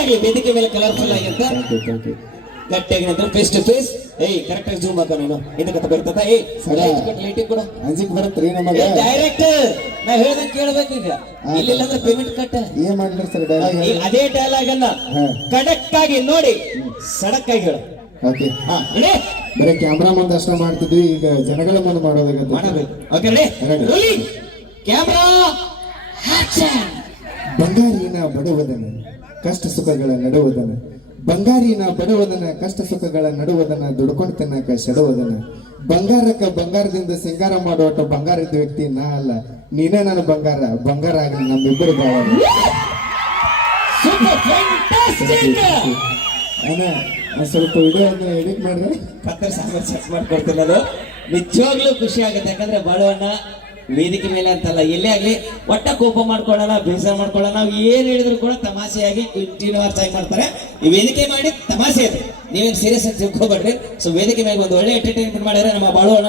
ಒಳ್ಳೇದಾಗ್ಲಿ ವೇದಿಕೆ ಮೇಲೆ ಕಲರ್ಫುಲ್ ಆಗಿರ್ತ ಥ್ಯಾಂಕ್ ಯು ಗಟ್ಟಿಯಾಗಿ ನಂತರ ಫೇಸ್ ಟು ಫೇಸ್ ಏಯ್ ಕರೆಕ್ಟ್ ಆಗಿ ಜೂಮ್ ಹಾಕ ನೀನು ಇದಕ್ಕೆ ಬರ್ತದ ಏಯ್ ಲೈಟಿಂಗ್ ಕೊಡು ಅಂಜಿಕ್ ಬರತ್ರಿ ನಮಗೆ ಡೈರೆಕ್ಟರ್ ನಾ ಹೇಳ್ದಂಗೆ ಕೇಳ್ಬೇಕು ಈಗ ಇಲ್ಲ ಅಂದ್ರೆ ಪೇಮೆಂಟ್ ಕಟ್ಟ ಏನ್ ಮಾಡ್ಲಿ ಸರ್ ಡೈಲಾಗ್ ಈಗ ಅದೇ ಡೈಲಾಗ್ ಅನ್ನ ಕಡಕ್ ಆಗಿ ನೋಡಿ ಸಡಕ್ ಆಗಿ ಹೇಳು ಓಕೆ ಹಾ ರೆಡಿ ಬರೀ ಕ್ಯಾಮ್ರಾ ಮುಂದೆ ಅಷ್ಟೇ ಮಾಡ್ತಿದ್ವಿ ಈಗ ಜನಗಳ ಮುಂದೆ ಮಾಡೋದಾಗತ್ತೆ ಮಾಡಬೇಕು okay ready rolling camera action ಬಂಗಾರಿನ ಬಡವದನ ಕಷ್ಟ ಸುಖಗಳ ನಡುವುದನ ಬಂಗಾರಿನ ಬಡವದನ ಕಷ್ಟ ಸುಖಗಳ ನಡುವುದನ ದುಡ್ಕೊಂಡು ತಿನ್ನಕ ಸೆಡುವುದನ ಬಂಗಾರಕ್ಕ ಬಂಗಾರದಿಂದ ಸಿಂಗಾರ ಮಾಡುವಟ ಬಂಗಾರ ಇದ್ದ ವ್ಯಕ್ತಿ ನಾ ಅಲ್ಲ ನೀನೇ ನನ್ನ ಬಂಗಾರ ಬಂಗಾರ ಆಗಲಿ ನಮ್ಮಿಬ್ಬರು ಬಾಳ ಸೂಪರ್ ಫ್ಯಾಂಟಾಸ್ಟಿಕ್ ಅಣ್ಣ ಸ್ವಲ್ಪ ವಿಡಿಯೋ ಎಡಿಟ್ ಮಾಡಿದ್ರೆ ಪತ್ರ ಸಾಂಬಾರ್ ಚೆಕ್ ಮಾಡ್ಕೊಡ್ತೀನಿ ಅದು ನಿಜವಾಗ್ಲೂ ಖುಷಿ ಆಗುತ್ತೆ ಯಾಕಂದ್ರೆ ಬಾಳುವಣ್ಣ ವೇದಿಕೆ ಮೇಲೆ ಅಂತಲ್ಲ ಎಲ್ಲೇ ಆಗ್ಲಿ ಒಟ್ಟ ಕೋಪ ಮಾಡ್ಕೊಳ್ಳೋಣ ಬೇಸರ ಮಾಡ್ಕೊಳ್ಳೋಣ ನಾವು ಏನ್ ಹೇಳಿದ್ರು ಕೂಡ ತಮಾಷೆಯಾಗಿ ಕಂಟಿನ್ಯೂಸ್ ಆಗಿ ಮಾಡ್ತಾರೆ ಈ ವೇದಿಕೆ ಮಾಡಿ ತಮಾಷೆ ಅದು ನೀವೇನು ಸೀರಿಯಸ್ ಆಗಿ ತಿಳ್ಕೊಬೇಡ್ರಿ ಸೊ ವೇದಿಕೆ ಮೇಲೆ ಒಂದು ಒಳ್ಳೆ ಎಂಟರ್ಟೈನ್ಮೆಂಟ್ ಮಾಡಿದ್ರೆ ನಮ್ಮ ಬಾಳುವಣ್ಣ